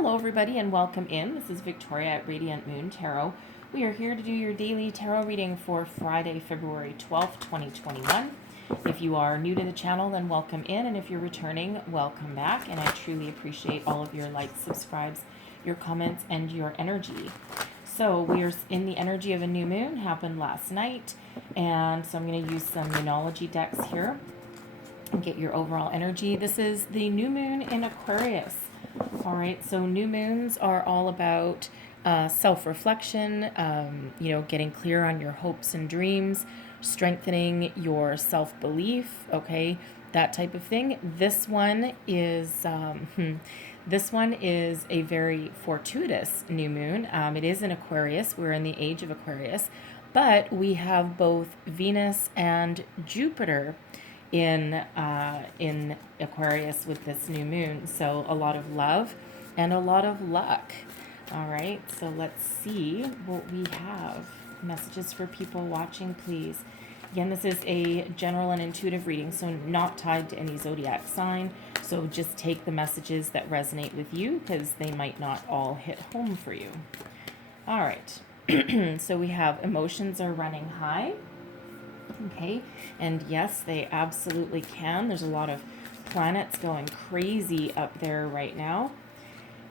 Hello everybody and welcome in. This is Victoria at Radiant Moon Tarot. We are here to do your daily tarot reading for Friday, February 12th, 2021. If you are new to the channel, then welcome in, and if you're returning, welcome back. And I truly appreciate all of your likes, subscribes, your comments, and your energy. So we are in the energy of a new moon, happened last night, and so I'm going to use some Moonology decks here and get your overall energy. This is the new moon in Aquarius. All right, so new moons are all about self-reflection, getting clear on your hopes and dreams, strengthening your self-belief, okay, that type of thing. This one is a very fortuitous new moon. It is in Aquarius. We're in the age of Aquarius, but we have both Venus and Jupiter in Aquarius with this new moon. So a lot of love and a lot of luck. All right, so let's see what we have. Messages for people watching, please. Again, this is a general and intuitive reading, so not tied to any zodiac sign. So just take the messages that resonate with you because they might not all hit home for you. All right, so we have emotions are running high. Okay, and yes, they absolutely can. There's a lot of planets going crazy up there right now.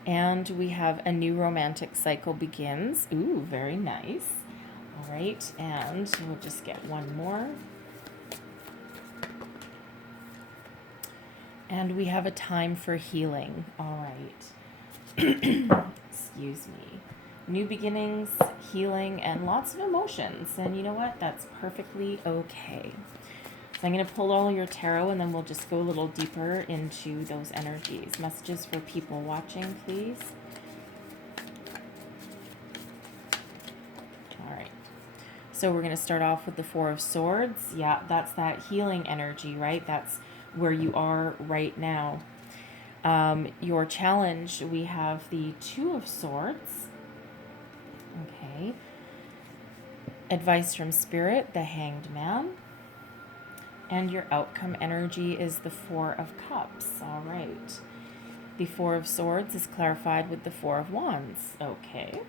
And we have a new romantic cycle begins. Ooh, very nice. All right, and we'll just get one more. And we have a time for healing. All right. Excuse me. New beginnings, healing, and lots of emotions. And you know what? That's perfectly okay. So I'm going to pull all your tarot, and then we'll just go a little deeper into those energies. Messages for people watching, please. All right. So we're going to start off with the Four of Swords. Yeah, that's that healing energy, right? That's where you are right now. Your challenge, we have the Two of Swords. Okay. Advice from Spirit, the Hanged Man. And your outcome energy is the Four of Cups. All right. The Four of Swords is clarified with the Four of Wands. Okay.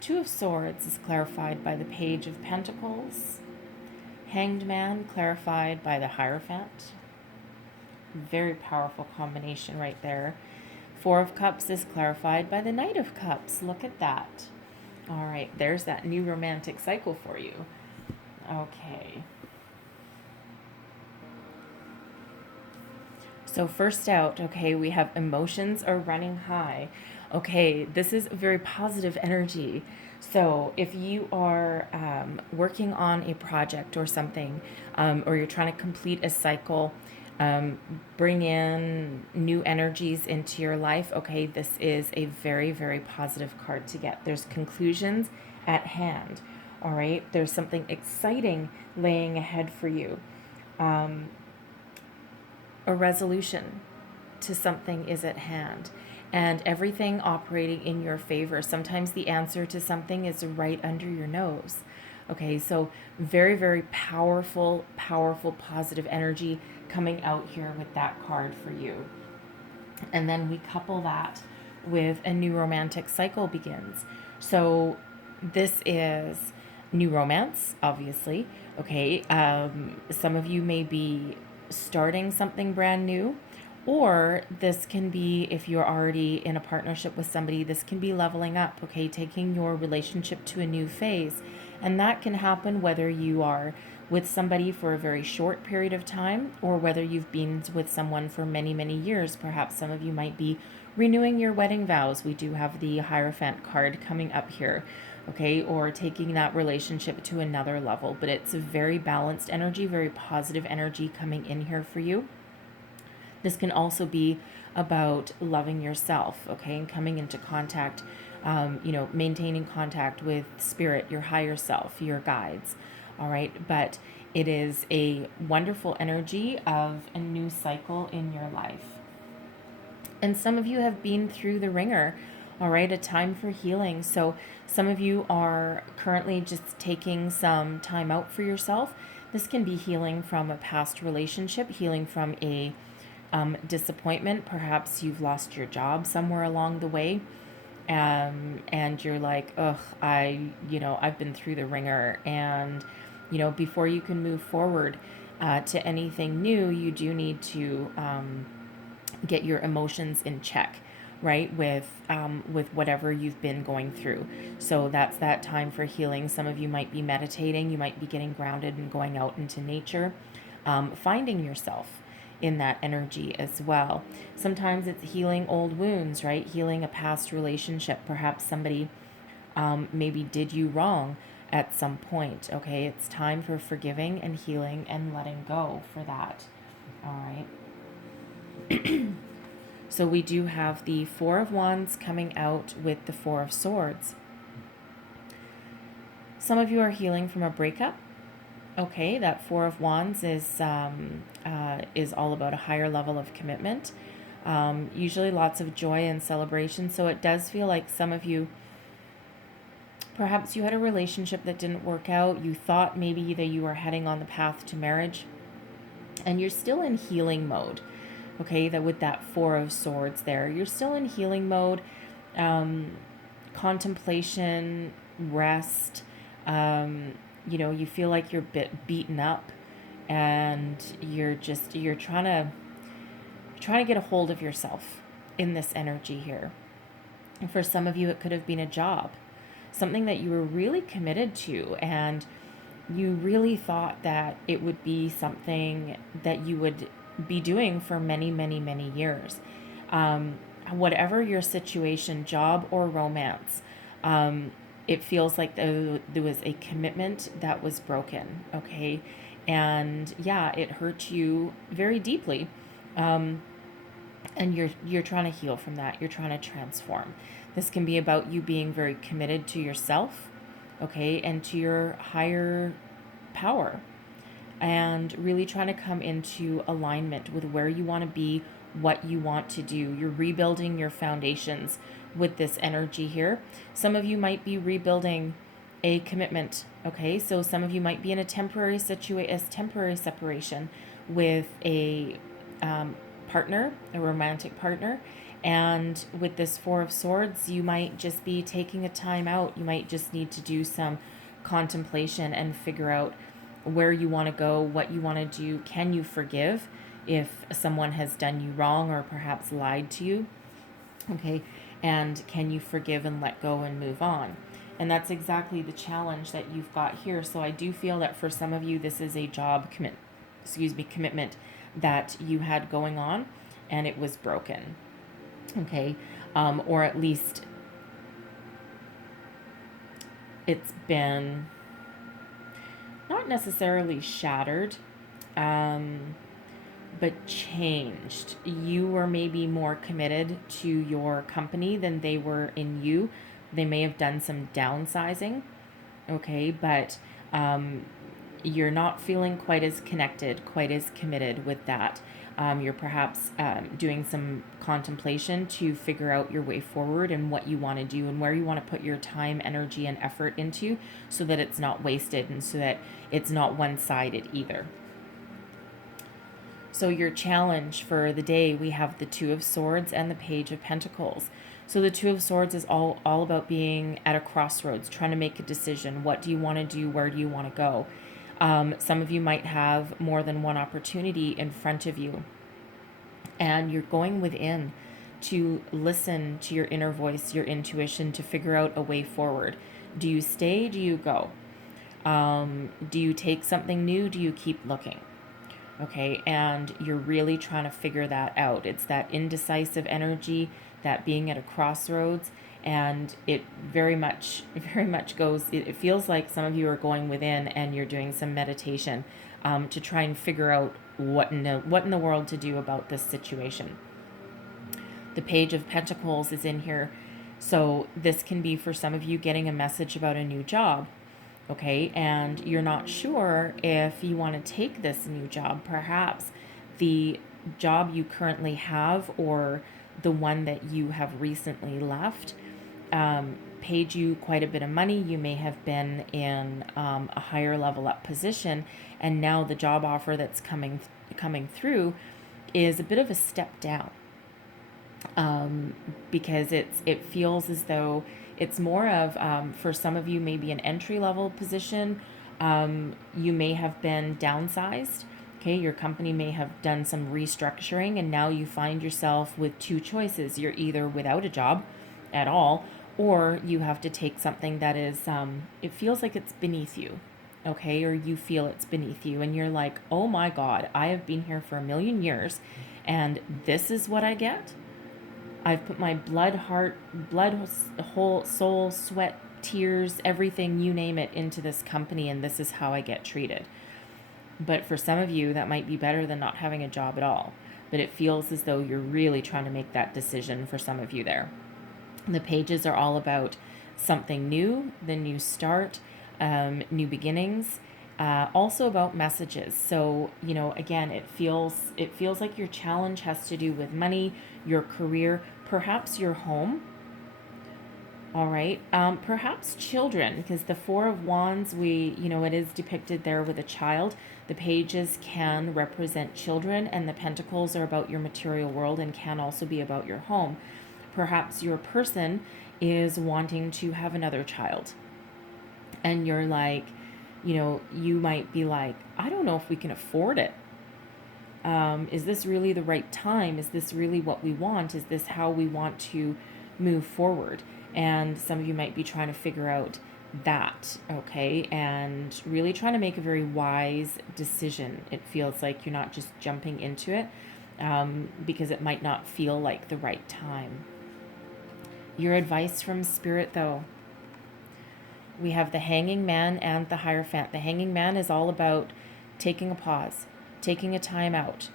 Two of Swords is clarified by the Page of Pentacles. Hanged Man clarified by the Hierophant. Very powerful combination right there. Four of Cups is clarified by the Knight of Cups. Look at that. All right, there's that new romantic cycle for you. Okay. So first out, okay, we have emotions are running high. Okay, this is very positive energy. So if you are working on a project or something, or you're trying to complete a cycle, bring in new energies into your life, okay, this is a very, very positive card to get. There's conclusions at hand, all right? There's something exciting laying ahead for you. A resolution to something is at hand, and everything operating in your favor. Sometimes the answer to something is right under your nose. Okay, so very, very powerful, powerful, positive energy coming out here with that card for you. And then we couple that with a new romantic cycle begins. So this is new romance, obviously. Okay, some of you may be starting something brand new, or this can be, if you're already in a partnership with somebody, this can be leveling up, okay, taking your relationship to a new phase. And that can happen whether you are with somebody for a very short period of time, or whether you've been with someone for many, many years. Perhaps some of you might be renewing your wedding vows. We do have the Hierophant card coming up here, okay, or taking that relationship to another level. But it's a very balanced energy, very positive energy coming in here for you. This can also be about loving yourself, okay, and coming into contact, maintaining contact with spirit, your higher self, your guides, all right? But it is a wonderful energy of a new cycle in your life. And some of you have been through the ringer, all right, a time for healing. So some of you are currently just taking some time out for yourself. This can be healing from a past relationship, healing from a Disappointment, perhaps you've lost your job somewhere along the way, and you're like, ugh, I've been through the ringer, and before you can move forward to anything new, you do need to get your emotions in check, right? With whatever you've been going through. So that's that time for healing. Some of you might be meditating, you might be getting grounded and going out into nature, finding yourself in that energy as well. Sometimes it's healing old wounds, right? Healing a past relationship. Perhaps somebody maybe did you wrong at some point. Okay, it's time for forgiving and healing and letting go for that. All right. So we do have the Four of Wands coming out with the Four of Swords. Some of you are healing from a breakup. Okay, that Four of Wands is all about a higher level of commitment. Usually lots of joy and celebration. So it does feel like some of you, perhaps you had a relationship that didn't work out. You thought maybe that you were heading on the path to marriage, and you're still in healing mode. Okay, that with that Four of Swords there, you're still in healing mode, contemplation, rest. You feel like you're a bit beaten up, and you're trying to get a hold of yourself in this energy here. And for some of you, it could have been a job, something that you were really committed to, and you really thought that it would be something that you would be doing for many, many, many years. Whatever your situation, job or romance, it feels like there was a commitment that was broken, okay? And yeah, it hurt you very deeply. And you're trying to heal from that. You're trying to transform. This can be about you being very committed to yourself, okay, and to your higher power, and really trying to come into alignment with where you want to be, what you want to do. You're rebuilding your foundations with this energy here. Some of you might be rebuilding a commitment, okay? So some of you might be in a temporary separation with a partner, a romantic partner. And with this Four of Swords, you might just be taking a time out. You might just need to do some contemplation and figure out where you want to go, what you want to do. Can you forgive if someone has done you wrong or perhaps lied to you? Okay, and can you forgive and let go and move on? And that's exactly the challenge that you've got here. So I do feel that for some of you, this is a commitment that you had going on, and it was broken. Okay, or at least it's been not necessarily shattered, but changed. You were maybe more committed to your company than they were in you. They may have done some downsizing, okay, but you're not feeling quite as connected, quite as committed with that. You're perhaps doing some contemplation to figure out your way forward and what you want to do and where you want to put your time, energy, and effort into, so that it's not wasted and so that it's not one-sided either. So your challenge for the day, we have the Two of Swords and the Page of Pentacles. So the Two of Swords is all about being at a crossroads, trying to make a decision. What do you want to do? Where do you want to go? Some of you might have more than one opportunity in front of you, and you're going within to listen to your inner voice, your intuition, to figure out a way forward. Do you stay? Do you go? Do you take something new? Do you keep looking? Okay, and you're really trying to figure that out. It's that indecisive energy, that being at a crossroads, and it very much goes, it feels like some of you are going within and you're doing some meditation to try and figure out what in the world to do about this situation. The Page of Pentacles is in here, so this can be for some of you getting a message about a new job. Okay, and you're not sure if you want to take this new job. Perhaps the job you currently have, or the one that you have recently left, paid you quite a bit of money. You may have been in a higher level up position, and now the job offer that's coming through is a bit of a step down, because it feels as though it's more of, for some of you, maybe an entry level position. You may have been downsized. Okay, your company may have done some restructuring, and now you find yourself with two choices. You're either without a job at all, or you have to take something that is, it feels like it's beneath you. Okay, or you feel it's beneath you, and you're like, oh my God, I have been here for a million years, and this is what I get. I've put my blood, whole soul, sweat, tears, everything, you name it, into this company, and this is how I get treated. But for some of you, that might be better than not having a job at all. But it feels as though you're really trying to make that decision for some of you there. The pages are all about something new, the new start, new beginnings, also about messages. So, again, it feels like your challenge has to do with money, your career, perhaps your home. All right. Perhaps children, because the Four of Wands, it is depicted there with a child. The pages can represent children, and the Pentacles are about your material world and can also be about your home. Perhaps your person is wanting to have another child, and you're like, you might be like, I don't know if we can afford it. Is this really the right time? Is this really what we want? Is this how we want to move forward? And some of you might be trying to figure out that, okay? And really trying to make a very wise decision. It feels like you're not just jumping into it, because it might not feel like the right time. Your advice from Spirit, though. We have the Hanging Man and the Hierophant. The Hanging Man is all about taking a pause, taking a time out,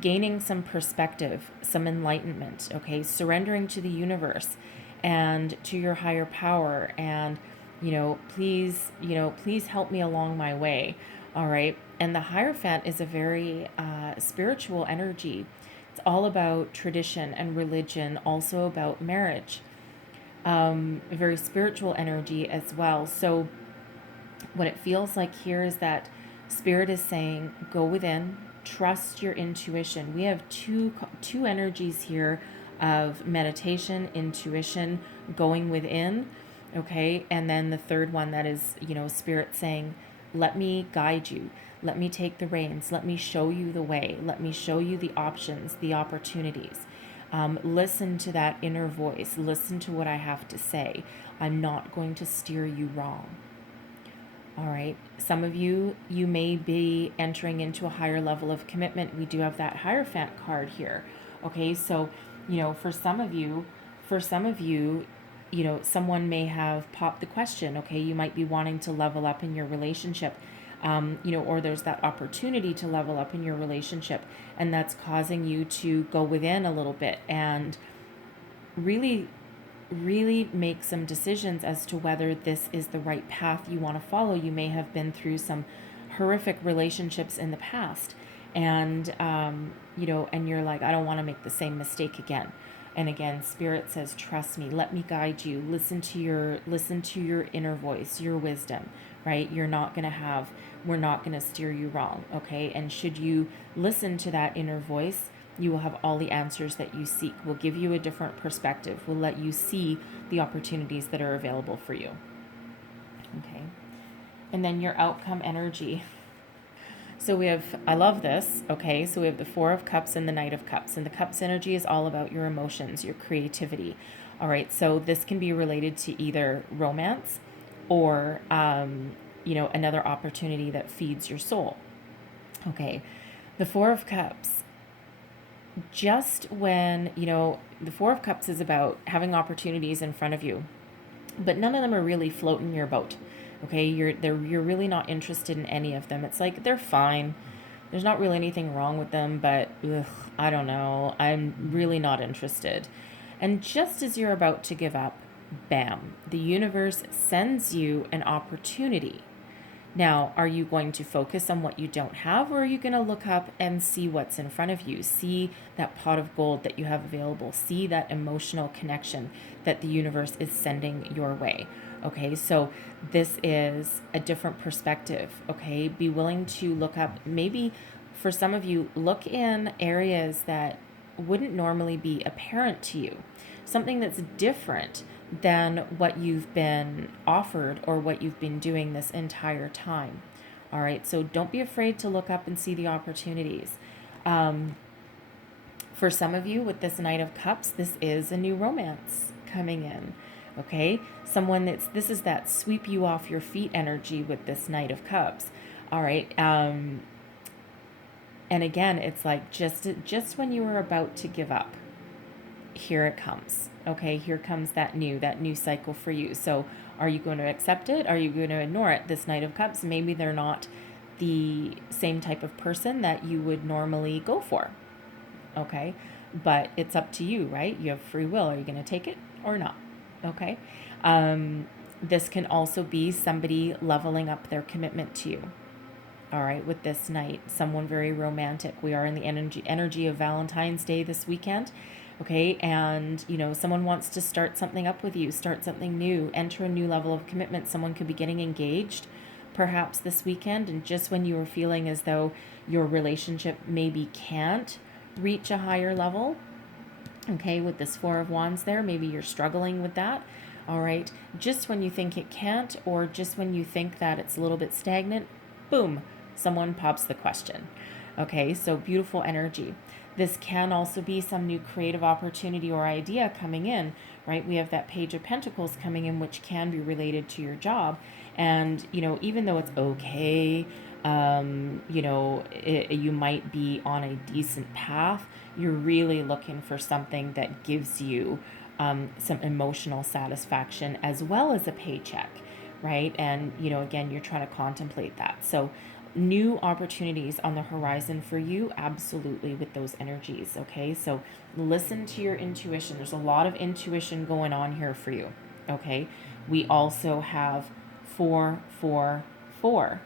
gaining some perspective, some enlightenment, okay? Surrendering to the universe and to your higher power, and, please help me along my way, all right? And the Hierophant is a very spiritual energy. It's all about tradition and religion, also about marriage. A very spiritual energy as well. So what it feels like here is that Spirit is saying, go within, trust your intuition. We have two energies here of meditation, intuition, going within, okay? And then the third one that is, Spirit saying, let me guide you. Let me take the reins. Let me show you the way. Let me show you the options, the opportunities. Listen to that inner voice. Listen to what I have to say. I'm not going to steer you wrong. All right. Some of you may be entering into a higher level of commitment. We do have that Hierophant card here. Okay. So, for some of you, someone may have popped the question. Okay. You might be wanting to level up in your relationship. Or there's that opportunity to level up in your relationship, and that's causing you to go within a little bit and really, really make some decisions as to whether this is the right path you want to follow. You may have been through some horrific relationships in the past, and, and you're like, I don't want to make the same mistake again. And again, Spirit says, trust me, let me guide you. Listen to your inner voice, your wisdom, right? We're not going to steer you wrong. Okay. And should you listen to that inner voice, you will have all the answers that you seek. We'll give you a different perspective. We'll let you see the opportunities that are available for you. Okay. And then your outcome energy. So I love this, okay? So we have the Four of Cups and the Knight of Cups. And the Cups energy is all about your emotions, your creativity. All right, so this can be related to either romance or, another opportunity that feeds your soul. Okay, the Four of Cups. Just when, the Four of Cups is about having opportunities in front of you, but none of them are really floating your boat. Okay, you're really not interested in any of them. It's like they're fine. There's not really anything wrong with them, but I don't know. I'm really not interested. And just as you're about to give up, bam, the universe sends you an opportunity. Now, are you going to focus on what you don't have, or are you going to look up and see what's in front of you? See that pot of gold that you have available. See that emotional connection that the universe is sending your way. Okay, so this is a different perspective. Okay, be willing to look up, maybe for some of you, look in areas that wouldn't normally be apparent to you, something that's different than what you've been offered or what you've been doing this entire time. All right, so don't be afraid to look up and see the opportunities. For some of you with this Knight of Cups, this is a new romance coming in. Okay, this is that sweep you off your feet energy with this Knight of Cups. All right, and again, it's like just when you were about to give up, here it comes. Okay, here comes that new cycle for you. So are you going to accept it? Are you going to ignore it? This Knight of Cups, maybe they're not the same type of person that you would normally go for. Okay, but it's up to you, right? You have free will. Are you going to take it or not? Okay, this can also be somebody leveling up their commitment to you. All right, with this Knight, someone very romantic. We are in the energy of Valentine's Day this weekend. Okay, and someone wants to start something up with you, start something new, enter a new level of commitment. Someone could be getting engaged perhaps this weekend, and just when you were feeling as though your relationship maybe can't reach a higher level, okay, with this Four of Wands there, maybe you're struggling with that. All right, just when you think it can't, or just when you think that it's a little bit stagnant, boom, someone pops the question. Okay, so beautiful energy. This can also be some new creative opportunity or idea coming in, right? We have that Page of Pentacles coming in, which can be related to your job. And, even though it's okay, you might be on a decent path, you're really looking for something that gives you some emotional satisfaction as well as a paycheck, right? And, again, you're trying to contemplate that. So new opportunities on the horizon for you, absolutely, with those energies. Okay, so listen to your intuition. There's a lot of intuition going on here for you. Okay, we also have 444.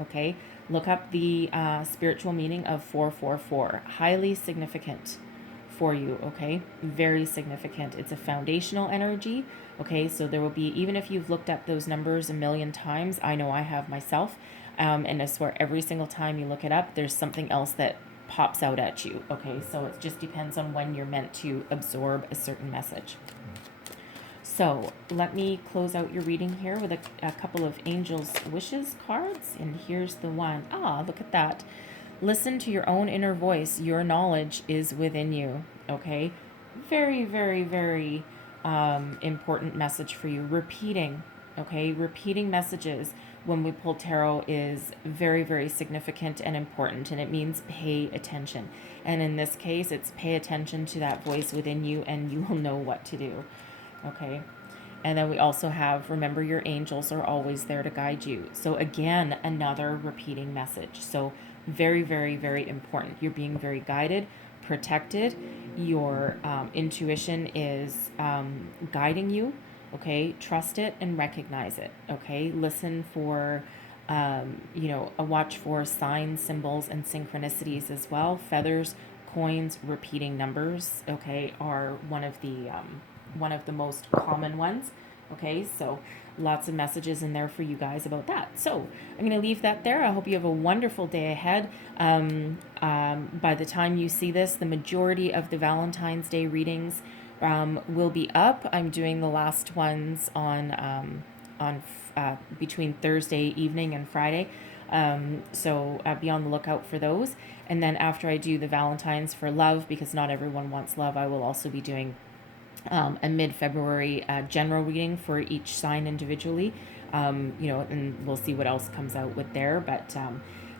Okay, look up the spiritual meaning of 444. Highly significant for you. Okay, very significant. It's a foundational energy. Okay, so there will be, even if you've looked up those numbers a million times, I know I have myself, and I swear every single time you look it up, there's something else that pops out at you. Okay, so it just depends on when you're meant to absorb a certain message. So let me close out your reading here with a couple of Angels' Wishes cards. And here's the one. Look at that. Listen to your own inner voice. Your knowledge is within you. Okay, very, very, very important message for you. Repeating. Okay, repeating messages when we pull tarot is very, very significant and important, and it means pay attention. And in this case, it's pay attention to that voice within you, and you will know what to do. Okay, and then we also have, remember, your angels are always there to guide you. So again, another repeating message. So very, very, very important. You're being very guided, protected. Your intuition is guiding you. Okay, trust it and recognize it. Okay, listen for, a watch for signs, symbols, and synchronicities as well. Feathers, coins, repeating numbers. Okay, are one of the most common ones. Okay, so lots of messages in there for you guys about that. So I'm going to leave that there. I hope you have a wonderful day ahead. By the time you see this, the majority of the Valentine's Day readings will be up. I'm doing the last ones on between Thursday evening and Friday. So be on the lookout for those. And then after I do the Valentine's for love, because not everyone wants love, I will also be doing a mid-February general reading for each sign individually. And we'll see what else comes out with there. But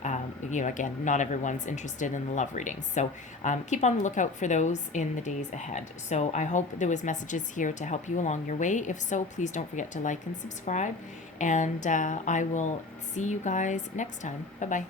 again, not everyone's interested in the love readings. So keep on the lookout for those in the days ahead. So I hope there was messages here to help you along your way. If so, please don't forget to like and subscribe. And I will see you guys next time. Bye-bye.